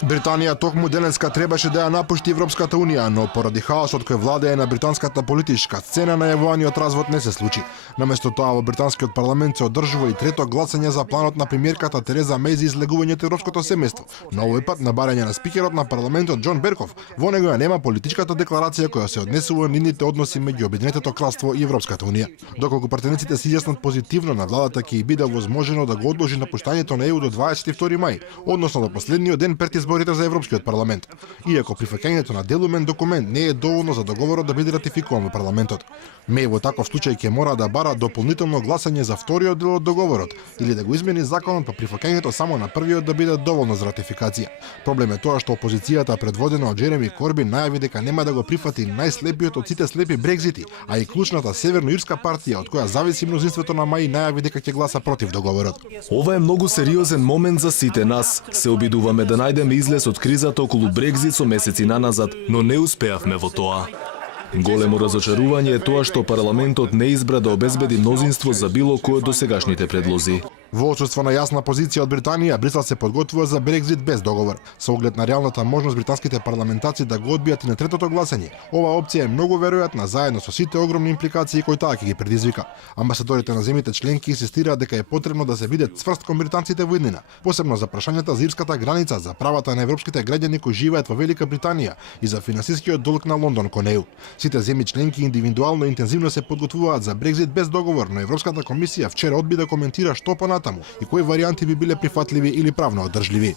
Британија токму денеска требаше да ја напушти Европската унија, но поради хаосот кој владее на британската политичка сцена, најавуваниот развод не се случи. Наместо тоа во британскиот парламент се одржува и трето гласање за планот на премиерката Тереза Меј за излегување од европското семејство. Но овој пат на барање на спикерот на парламентот Џон Берков, во него ја нема политичката декларација која се однесува на нивните односи меѓу Обединетото кралство и Европската унија. Доколку пратениците се изјаснат позитивно, на владата ќе и биде возможно да го одложи напуштањето на ЕУ до 22 мај, односно до последниот ден пред изборите за Европскиот парламент. Иако прифаќањето на делумен документ не е доволно за договорот да биде ратификуван во парламентот. Меј во таков случај ќе мора да бара дополнително гласање за вториот дел од договорот или да го измени законот, па прифаќањето само на првиот да биде доволно за ратификација. Проблем е тоа што опозицијата предводена од Джереми Корбин најави дека нема да го прифати најслепиот од сите слепи Брекзити, а и клучната северноирска партија од која зависи мнозинството на Мај најави дека ќе гласа против договорот. Ова е многу сериозен момент за сите нас. Се обидуваме да најдеме излез од кризата околу Брекзит со месеци наназад, но не успеавме во тоа. Големо разочарување е тоа што парламентот не избра да обезбеди мнозинство за било кој од досегашните предлози. Во отсуство на јасна позиција од Британија, Брисел се подготвува за Брекзит без договор, со оглед на реалната можност британските парламентарци да го одбијат и на третото гласање. Оваа опција е многу веројатна заедно со сите огромни импликации кои таа ќе ги предизвика. Амбасадорите на земјите членки инсистираат дека е потребно да се биде цврст кон британците во иднина, посебно за прашањата за ирската граница, за правата на европските граѓани кои живеат во Велика Британија и за финансискиот долг на Лондон кон ЕУ. Сите земји членки индивидуално и интензивно се подготвуваат за Брекзит без договор, но Европската комисија вчера одби да коментира што понатаму и кои варијанти би биле прифатливи или правно одржливи.